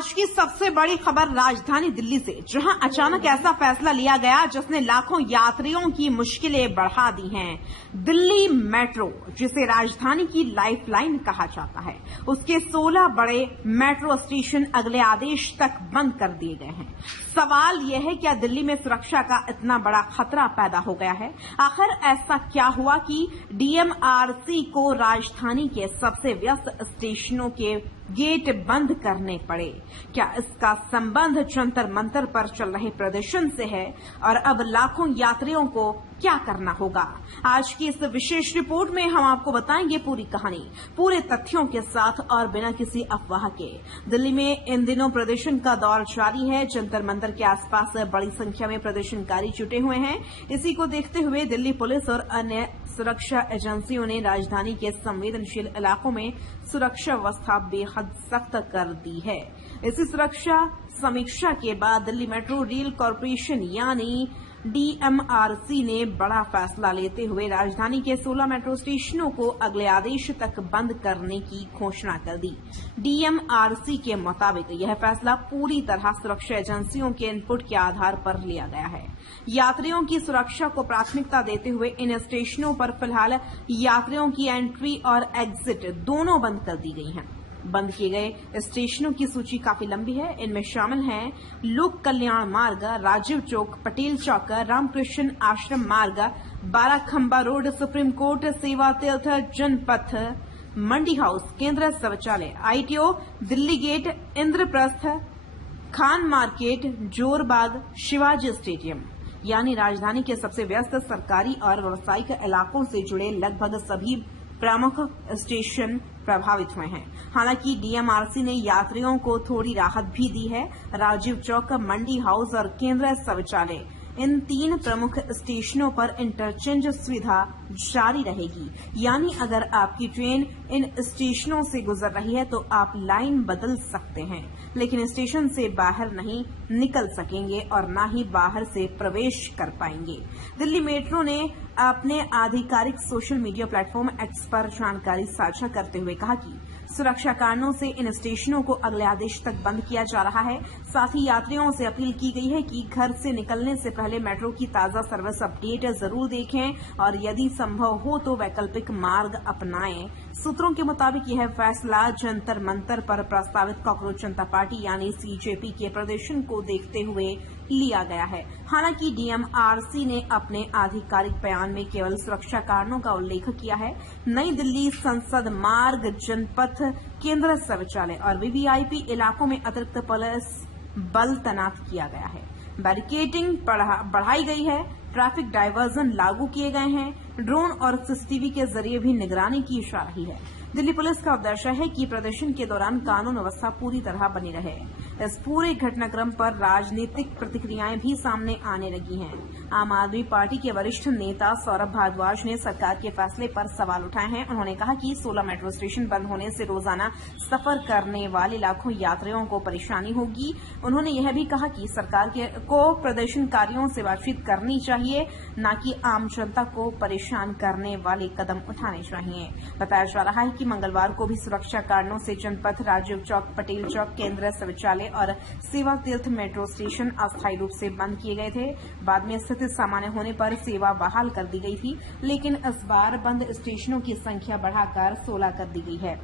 आज की सबसे बड़ी खबर राजधानी दिल्ली से, जहां अचानक ऐसा फैसला लिया गया जिसने लाखों यात्रियों की मुश्किलें बढ़ा दी हैं। दिल्ली मेट्रो, जिसे राजधानी की लाइफलाइन कहा जाता है, उसके 16 बड़े मेट्रो स्टेशन अगले आदेश तक बंद कर दिए गए हैं। सवाल यह है, क्या दिल्ली में सुरक्षा का इतना बड़ा खतरा पैदा हो गया है? आखिर ऐसा क्या हुआ कि डीएमआरसी को राजधानी के सबसे व्यस्त स्टेशनों के गेट बंद करने पड़े? क्या इसका संबंध जंतर मंतर पर चल रहे प्रदर्शन से है और अब लाखों यात्रियों को क्या करना होगा? आज की इस विशेष रिपोर्ट में हम आपको बताएंगे पूरी कहानी, पूरे तथ्यों के साथ और बिना किसी अफवाह के। दिल्ली में इन दिनों प्रदर्शन का दौर जारी है। जंतर मंतर के आसपास बड़ी संख्या में प्रदर्शनकारी जुटे हुए हैं। इसी को देखते हुए दिल्ली पुलिस और अन्य सुरक्षा एजेंसियों ने राजधानी के संवेदनशील इलाकों में सुरक्षा व्यवस्था बेहद सख्त कर दी है। इसी सुरक्षा समीक्षा के बाद दिल्ली मेट्रो रेल कॉरपोरेशन यानी डीएमआरसी ने बड़ा फैसला लेते हुए राजधानी के 16 मेट्रो स्टेशनों को अगले आदेश तक बंद करने की घोषणा कर दी। डीएमआरसी के मुताबिक यह फैसला पूरी तरह सुरक्षा एजेंसियों के इनपुट के आधार पर लिया गया है। यात्रियों की सुरक्षा को प्राथमिकता देते हुए इन स्टेशनों पर फिलहाल यात्रियों की एंट्री और एग्जिट दोनों बंद कर दी गई हैं। बंद किए गए स्टेशनों की सूची काफी लंबी है। इनमें शामिल हैं लोक कल्याण मार्ग, राजीव चौक, पटेल चौक, रामकृष्ण आश्रम मार्ग, बाराखंबा रोड, सुप्रीम कोर्ट, सेवा तीर्थ, जनपथ, मंडी हाउस, केंद्र शौचालय, ITO, Delhi Gate, Indraprastha, Khan Market, Jorbagh, Shivaji Stadium. यानी राजधानी के सबसे व्यस्त सरकारी और व्यावसायिक इलाकों से जुड़े लगभग सभी प्रमुख स्टेशन प्रभावित हुए हैं। हालांकि डीएमआरसी ने यात्रियों को थोड़ी राहत भी दी है। राजीव चौक, मंडी हाउस और केंद्र शौचालय, इन 3 प्रमुख स्टेशनों पर इंटरचेंज सुविधा जारी रहेगी। यानी अगर आपकी ट्रेन इन स्टेशनों से गुजर रही है तो आप लाइन बदल सकते हैं, लेकिन स्टेशन से बाहर नहीं निकल सकेंगे और न ही बाहर से प्रवेश कर पाएंगे। दिल्ली मेट्रो ने अपने आधिकारिक सोशल मीडिया प्लेटफॉर्म एक्स पर जानकारी साझा करते हुए कहा कि सुरक्षा कारणों से इन स्टेशनों को अगले आदेश तक बंद किया जा रहा है। साथ ही यात्रियों से अपील की गई है कि घर से निकलने से पहले मेट्रो की ताजा सर्विस अपडेट जरूर देखें और यदि संभव हो तो वैकल्पिक मार्ग अपनाएं। सूत्रों के मुताबिक यह फैसला जंतर मंतर पर प्रस्तावित कॉकरोच जनता पार्टी यानी सीजेपी के प्रदर्शन को देखते हुए लिया गया है। हालांकि डीएमआरसी ने अपने आधिकारिक बयान में केवल सुरक्षा कारणों का उल्लेख किया है। नई दिल्ली संसद मार्ग, जनपथ, केंद्र शौचालय और वीवीआईपी इलाकों में अतिरिक्त पुलिस बल तैनात किया गया है। बैरिकेडिंग बढ़ाई गई है, ट्रैफिक डायवर्जन लागू किए गए हैं, ड्रोन और सीसीटीवी के जरिए भी निगरानी की जा रही है। दिल्ली पुलिस का उद्देश्य है कि प्रदर्शन के दौरान कानून व्यवस्था पूरी तरह बनी रहे। इस पूरे घटनाक्रम पर राजनीतिक प्रतिक्रियाएं भी सामने आने लगी हैं। आम आदमी पार्टी के वरिष्ठ नेता सौरभ भारद्वाज ने सरकार के फैसले पर सवाल उठाए हैं। उन्होंने कहा कि 16 मेट्रो स्टेशन बंद होने से रोजाना सफर करने वाले लाखों यात्रियों को परेशानी होगी। उन्होंने यह भी कहा कि सरकार को प्रदर्शनकारियों से बातचीत करनी चाहिए, न कि आम जनता को परेशान करने वाले कदम उठाने चाहिए। बताया जा रहा है कि मंगलवार को भी सुरक्षा कारणों से जनपथ, राजीव चौक, पटेल चौक, केंद्र शौचालय और सेवा तीर्थ मेट्रो स्टेशन अस्थायी रूप से बंद किए गए थे। बाद में स्थिति सामान्य होने पर सेवा बहाल कर दी गई थी, लेकिन इस बार बंद स्टेशनों की संख्या बढ़ाकर 16 कर दी गई है।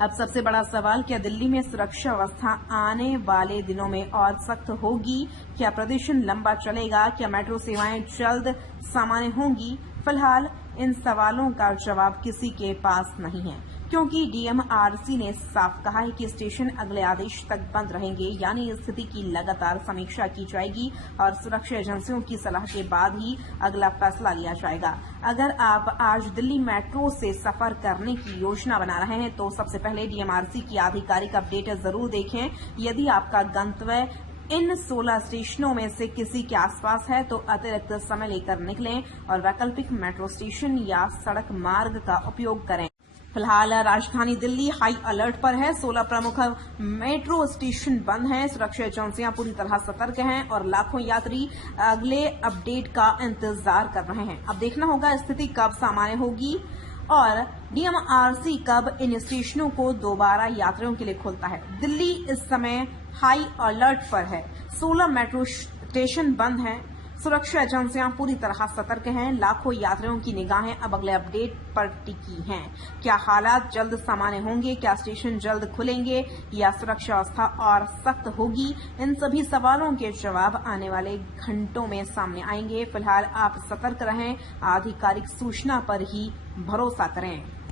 अब सबसे बड़ा सवाल, क्या दिल्ली में सुरक्षा व्यवस्था आने वाले दिनों में और सख्त होगी? क्या प्रदर्शन लंबा चलेगा? क्या मेट्रो सेवाएं जल्द सामान्य होंगी? फिलहाल इन सवालों का जवाब किसी के पास नहीं है, क्योंकि डीएमआरसी ने साफ कहा है कि स्टेशन अगले आदेश तक बंद रहेंगे। यानी स्थिति की लगातार समीक्षा की जाएगी और सुरक्षा एजेंसियों की सलाह के बाद ही अगला फैसला लिया जाएगा। अगर आप आज दिल्ली मेट्रो से सफर करने की योजना बना रहे हैं तो सबसे पहले डीएमआरसी की आधिकारिक अपडेट जरूर देखें। यदि आपका गंतव्य इन 16 स्टेशनों में से किसी के आसपास है तो अतिरिक्त समय लेकर निकलें और वैकल्पिक मेट्रो स्टेशन या सड़क मार्ग का उपयोग करें। फिलहाल राजधानी दिल्ली हाई अलर्ट पर है। 16 प्रमुख मेट्रो स्टेशन बंद हैं। सुरक्षा एजेंसियां पूरी तरह सतर्क हैं और लाखों यात्री अगले अपडेट का इंतजार कर रहे हैं। अब देखना होगा स्थिति कब सामान्य होगी और डीएमआरसी कब इन स्टेशनों को दोबारा यात्रियों के लिए खोलता है? दिल्ली इस समय हाई अलर्ट पर है। 16 मेट्रो स्टेशन बंद हैं। सुरक्षा एजेंसियां पूरी तरह सतर्क हैं। लाखों यात्रियों की निगाहें अब अगले अपडेट पर टिकी हैं। क्या हालात जल्द सामान्य होंगे? क्या स्टेशन जल्द खुलेंगे या सुरक्षा व्यवस्था और सख्त होगी? इन सभी सवालों के जवाब आने वाले घंटों में सामने आएंगे। फिलहाल आप सतर्क रहें, आधिकारिक सूचना पर ही भरोसा करें।